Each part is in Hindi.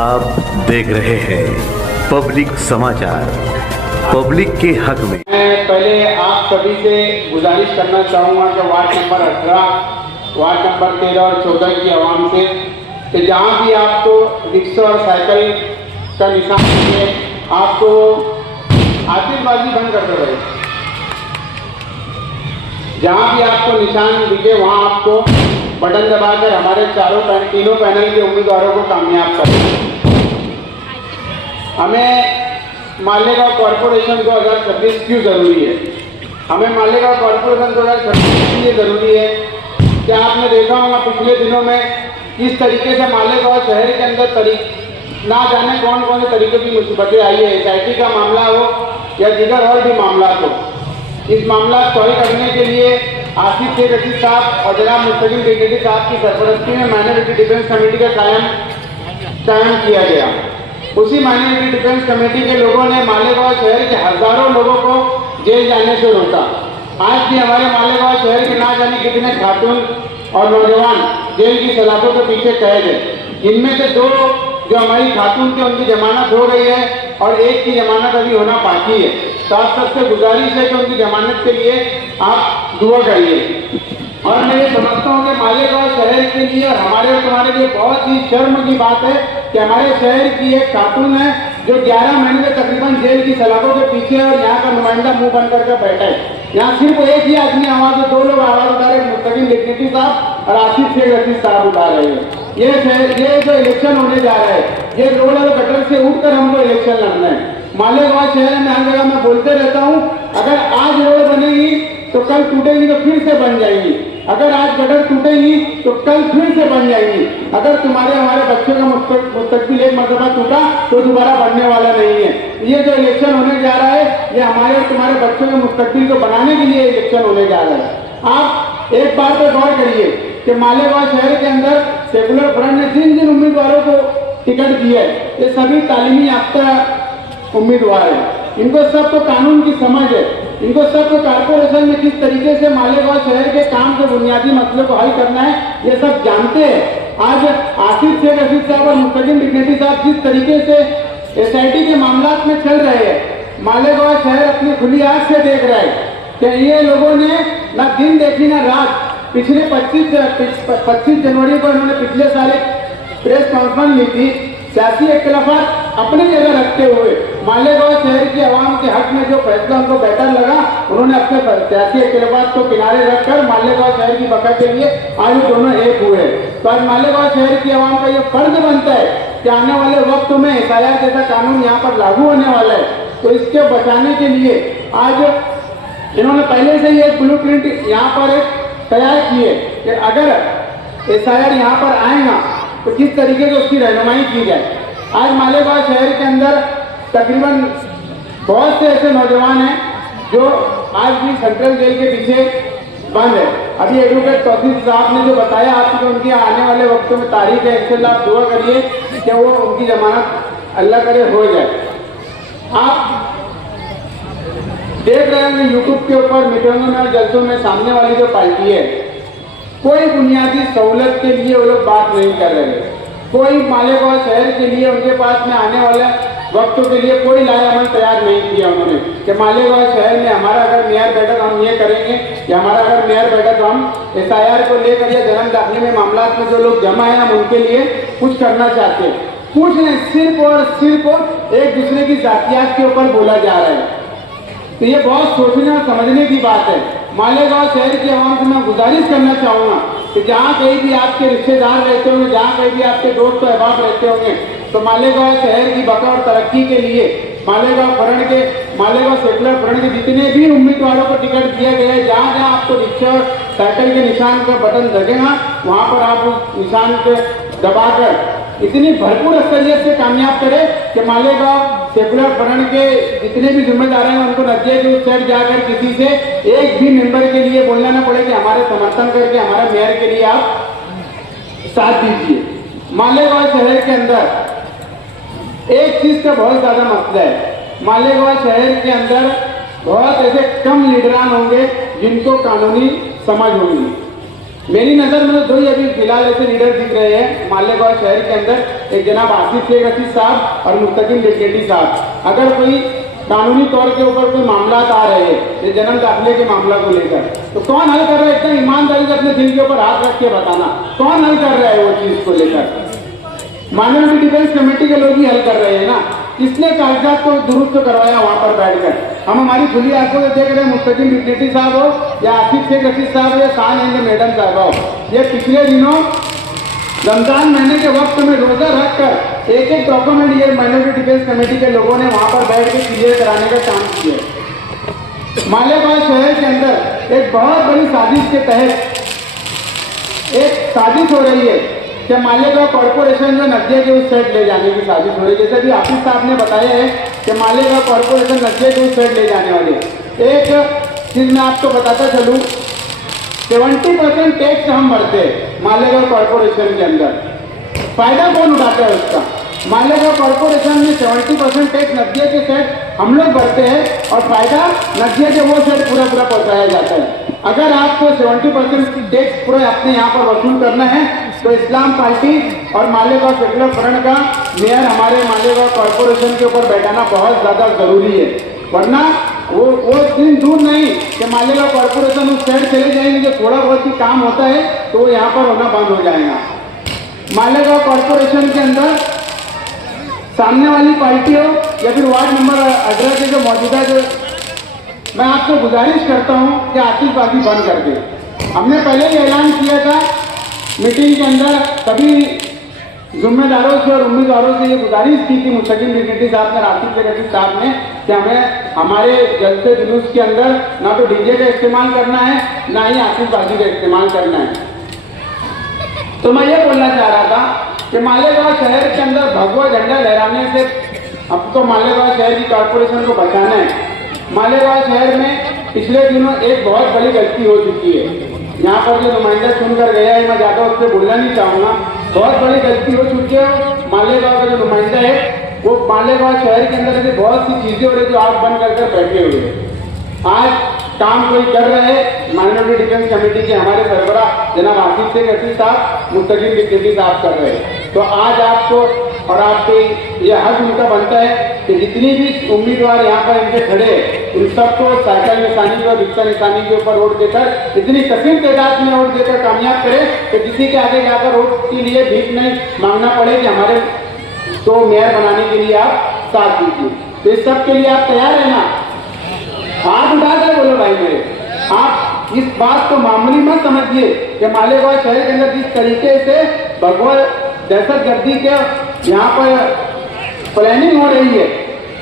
आप देख रहे हैं पब्लिक समाचार, पब्लिक के हक में। मैं पहले आप सभी से गुजारिश करना चाहूँगा कि वार्ड नंबर 18, वार्ड नंबर 13 और 14 की आवाम से कि जहाँ भी आपको रिक्शा और साइकिल का निशान मिले, आपको आतिशबाजी बंद कर दो। जहाँ भी आपको निशान दिखे वहाँ आपको बटन दबाकर हमारे तीनों पैनल के उम्मीदवारों को कामयाब करें। हमें मालेगांव कॉरपोरेशन 2026 क्यों ज़रूरी है? हमें मालेगांव कॉरपोरेशन 2026 इसलिए ज़रूरी है कि आपने देखा होगा पिछले दिनों में किस तरीके से मालेगांव शहर के अंदर ना जाने कौन कौन से तरीके की मुसीबतें आई है। SIT का मामला हो या दीगर और भी मामला हो, इस मामला को हल करने के लिए आसिफ शेख रशीद साहब और जनाब मुस्तकिल डिग्नेटी साहब की सरपरस्ती में माइनॉरिटी डिफेंस कमेटी का कायम किया गया। उसी माइनॉरिटी डिफेंस कमेटी के लोगों ने मालेगांव शहर के हजारों लोगों को जेल जाने से रोका। आज भी हमारे मालेगांव शहर के ना जाने कितने खातून और नौजवान जेल की सलाखों के पीछे कैद है। इनमें से 2 जो हमारी खातून थी उनकी जमानत हो गई है और एक की जमानत अभी होना बाकी है। तो आप सबसे गुजारिश है कि उनकी जमानत के लिए आप दुआ करिए। और मैं ये समझता हूँ कि मालेगांव शहर के लिए और हमारे और तुम्हारे लिए बहुत ही शर्म की बात है कि हमारे शहर की एक खातून है जो 11 महीने से तकरीबन जेल की सलाखों के पीछे और यहाँ का नुमाइंदा मुंह बंद करके बैठा है। यहाँ सिर्फ एक ही आदमी आवाज, 2 लोग आवाज उठा रहे, मुस्तकिल डिग्नेटी साहब और आसिफ शेख रशीद साहब उठा रहे हैं। ये जो इलेक्शन होने जा रहा है, ये रोड और गटर से उठकर हमको इलेक्शन लड़ना है। मालेगांव शहर में हर जगह मैं बोलते रहता हूँ, अगर आज रोड बनेगी तो कल टूटेगी तो फिर से बन जाएगी। अगर आज गटर टूटेगी तो कल फिर से बन जाएगी। अगर हमारे बच्चों का मुस्तकबिल एक मरतबा टूटा तो दोबारा बनने वाला नहीं है। ये जो इलेक्शन होने जा रहा है, ये हमारे और तुम्हारे बच्चों के मुस्तकबिल को बनाने के लिए इलेक्शन होने जा रहा है। आप एक बात पर गौर करिए कि मालेगांव शहर के अंदर सेकुलर फ्रंट ने जिन उम्मीदवारों को टिकट दिया है, ये सभी तालीमी याफ्ता उम्मीदवार है। इनको सबको कानून की समझ है, इनको सबको कारपोरेशन में किस तरीके से मालेगांव शहर के काम के बुनियादी मसले को हल करना है, ये सब जानते हैं। आज आसिफ शेख रशीद साहब और मुस्तकिल डिग्नेटी साहब जिस तरीके से SIT के मामला में चल रहे हैं, मालेगांव शहर अपनी खुली आंख से देख रहा है कि ये लोगों ने ना दिन देखी ना रात। पिछले 25 जनवरी को इन्होंने पिछले साल एक प्रेस कॉन्फ्रेंस ली थी, सियासी इख्तिलाफात अपनी जगह रखते हुए मालेगांव शहर की आवाम के हक में जो फैसला उनको बेहतर लगा, उन्होंने अपने सियासी इख्तिलाफात को किनारे रखकर मालेगांव शहर की बका के लिए आज दोनों एक हुए। तो आज मालेगांव शहर की आवाम का ये फर्ज बनता है कि आने वाले वक्त में SIR जैसा कानून यहाँ पर लागू होने वाला है, तो इसके बचाने के लिए आज इन्होंने पहले से ही एक ब्लूप्रिंट यहाँ पर तैयार की है कि अगर SIR यहाँ पर आएगा तो किस तरीके से उसकी रहनुमाई की जाए। आज मालेगांव शहर के अंदर तकरीबन बहुत से ऐसे नौजवान हैं जो आज भी सेंट्रल जेल के पीछे बंद है। अभी एडवोकेट तौसीफ साहब ने जो बताया आपको, उनकी आने वाले वक्तों में तारीख है, इंशाल्लाह आप दुआ करिए कि वो उनकी जमानत अल्लाह करे हो जाए। आप देख रहे हैं कि यूट्यूब के ऊपर मीटिंगों में और जलसों में सामने वाली जो पार्टी है, कोई बुनियादी सहूलत के लिए वो लोग बात नहीं कर रहे। कोई मालेगांव शहर के लिए उनके पास में आने वाले वक्तों के लिए कोई लाएअमल तैयार नहीं किया उन्होंने कि मालेगांव शहर में हमारा अगर मेयर बैठक हम ये करेंगे या हमारा अगर मेयर बैठक हम SIR को लेकर या जन्म दाखिले में मामला में जो लोग जमा है हम उनके लिए कुछ करना चाहते हैं। कुछ नहीं, सिर्फ और सिर्फ एक दूसरे की जातियात के ऊपर बोला जा रहा है। तो ये बहुत सोचने और समझने की बात है। मालेगांव शहर की आवाम से मैं गुजारिश करना चाहूँगा कि जहाँ कहीं भी आपके रिश्तेदार रहते होंगे, जहाँ कहीं भी आपके दोस्त अहबाब रहते होंगे, तो मालेगांव शहर की बका और तरक्की के लिए मालेगांव सेकुलर फ्रंट के जितने भी उम्मीदवारों को टिकट दिया गया है, जहाँ जहाँ आपको रिक्शा और साइकिल के निशान का बटन लगेगा, वहाँ पर आप उस निशान को दबाकर इतनी भरपूर असलियत से कामयाब करे कि मालेगांव सेकुलर फ्रंट के जितने भी जिम्मेदार हैं उनको नजदीक उस साइड जाकर किसी से एक भी मेंबर के लिए बोलना ना पड़े कि हमारे समर्थन करके हमारे मेयर के लिए आप साथ दीजिए। मालेगांव शहर के अंदर एक चीज का बहुत ज्यादा मसला है। मालेगांव शहर के अंदर बहुत ऐसे कम लीडरान होंगे जिनको कानूनी समझ होगी। मेरी नज़र में दो ही अभी फिलहाल ऐसे लीडर दिख रहे हैं मालेगांव शहर के अंदर, एक जनाब आसिफ शेख रशीद साहब और मुस्तकिम डिप्टी साहब। अगर कोई कानूनी तौर के ऊपर कोई मामला आ रहे हैं ये जन्म दाखिले के मामला को लेकर, तो कौन हल कर रहा है? इतना ईमानदारी से अपने दिल के ऊपर हाथ रख के बताना कौन हल कर रहा है वो चीज को लेकर? माइनॉरिटी डिफेंस कमेटी के लोग ही हल कर रहे हैं ना। किसने कागजात को दुरुस्त करवाया वहां पर बैठकर? हम हमारी खुली आंखों से देख रहे हैं, मुस्तकिम डिप्टी साहब हो या आसिफ शेख रशीद साहब हो या शान मैडम साहब हो, ये पिछले दिनों रमजान महीने के वक्त में रोजा रखकर एक एक डॉक्यूमेंट ये माइनॉरिटी डिफेंस कमेटी के लोगों ने वहां पर बैठ के क्लियर कराने का काम किया। मालेगांव शहर के अंदर एक बहुत बड़ी साजिश के तहत एक साजिश हो रही है कि मालेगांव कॉर्पोरेशन जो नदिया के उस साइड ले जाने की साजिश हो रही है। जैसे भी आसिफ साहब ने बताया है कि मालेगांव कॉर्पोरेशन नदिया के उस साइड ले जाने वाले। एक चीज मैं आपको बताता चलूं, 70% टैक्स हम भरते हैं मालेगांव कॉर्पोरेशन के अंदर। फायदा कौन उठाता है उसका? मालेगांव कॉर्पोरेशन में 70% टैक्स नदिया के सेट हम लोग भरते हैं और फायदा नदिया के वो सेट पूरा पहुंचाया जाता है। अगर आपको 70% टैक्स पूरा अपने यहाँ पर वसूल करना है तो इस्लाम पार्टी और मालेगांव सेकुलर फ्रंट का मेयर हमारे मालेगांव कॉर्पोरेशन के ऊपर बैठाना बहुत ज्यादा जरूरी है। वरना वो दिन दूर नहीं कि मालेगांव कॉर्पोरेशन उस साइड चले जाएंगे, जो थोड़ा बहुत ही काम होता है तो वो यहाँ पर होना बंद हो जाएगा। मालेगांव कॉर्पोरेशन के अंदर सामने वाली पार्टी हो या फिर वार्ड नंबर 18 के जो मौजूदा जो, मैं आपसे गुजारिश करता हूँ कि आतिशबाजी बंद कर दे। हमने पहले ही ऐलान किया था मीटिंग के अंदर, सभी जिम्मेदारों से और उम्मीदवारों से ये गुजारिश की थी मुस्तकिम डिप्टी साहब ने, आसिफ शेख रशीद साहब ने, कि हमें हमारे जलसे जुलूस के अंदर ना तो डीजे का इस्तेमाल करना है ना ही आतिशबाजी का इस्तेमाल करना है। तो मैं ये बोलना चाह रहा था कि मालेगांव शहर के अंदर भगवा झंडा लहराने से अब तो मालेगांव शहर की कॉर्पोरेशन को बचाना है। मालेगांव शहर में पिछले दिनों एक बहुत बड़ी गलती हो चुकी है। यहाँ पर जो नुमाइंदा चुनकर गया है, मैं ज़्यादा उससे बोलना नहीं चाहूँगा, बहुत बड़ी गलती हो चुकी है। मालेगांव का जो नुमाइंदा है वो मालेगांव शहर के अंदर ऐसी बहुत सी चीज़ें हो रही जो आग बंद कर बैठे हुए हैं। आज काम कोई कर रहे हैं माइनॉरिटी डिफेंस कमेटी के हमारे सरबराह जनाब आसिफ शेख रशीद साहब, मुस्तकिम डिप्टी साहब कर रहे हैं। तो आज आपको और आपके यह हक उनका बनता है कि जितनी भी उम्मीदवार यहाँ पर इनके खड़े हैं उन सबको साइकिल निशानी और रिक्शा निशानी के ऊपर वोट देकर इतनी कसीम तादाद में वोट देकर कामयाब करें कि किसी के आगे जाकर वोट के लिए भीख नहीं मांगना पड़े कि हमारे तो मेयर बनाने के लिए आप साथ दीजिए। तो इस सब के लिए आप तैयार है ना? हाथ उठाकर बोलो भाई मेरे, आप इस बात को मामूली मत समझिए कि मालेगांव शहर के अंदर जिस तरीके से भगवा दहशतगर्दी के यहाँ पर प्लानिंग हो रही है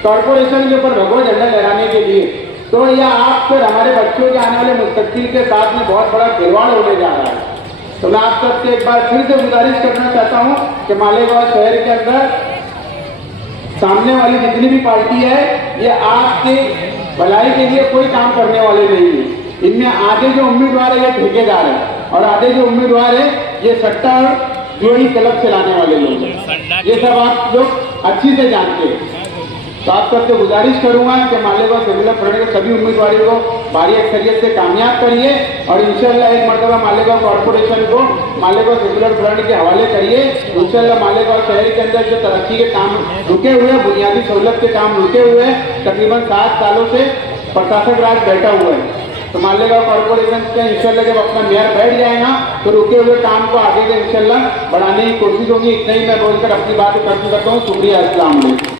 कॉर्पोरेशन के ऊपर भगवा झंडा लहराने के लिए, तो यह आप फिर हमारे बच्चों के आने वाले मुस्तकबिल के साथ में बहुत बड़ा खिलवाड़ होने जा रहा है। तो मैं आप सबसे एक बार फिर से गुजारिश करना चाहता हूँ कि मालेगांव शहर के अंदर सामने वाली जितनी भी पार्टी है ये आपके भलाई के लिए कोई काम करने वाले नहीं है। इनमें आधे जो उम्मीदवार है ये ठेकेदार है और आधे जो उम्मीदवार है ये सट्टा जोड़ी क्लब चलाने वाले लोग हैं। ये सब आप लोग अच्छी से जानते हैं। तो आप सबसे गुजारिश करूंगा कि मालेगांव सेकुलर फ्रंट के सभी उम्मीदवारों को भारी अक्सरियत से कामयाब करिए और इंशाल्लाह एक मरतबा मालेगांव कॉर्पोरेशन को मालेगांव सेकुलर फ्रंट के हवाले करिए। इंशाल्लाह मालेगांव शहर के अंदर जो तरक्की के काम रुके हुए हैं, बुनियादी सहूलत के काम रुके हुए हैं, तकरीबन 7 सालों से प्रशासक राज बैठा हुआ है। तो मालेगांव कॉर्पोरेशन से इंशाल्लाह जब अपना मेयर बैठ जाएगा तो रुके हुए काम को आगे से इंशाल्लाह बढ़ाने की कोशिश होगी। इतना ही मैं बोलकर अपनी बात खत्म करता हूँ। शुक्रिया, अस्सलाम वालेकुम।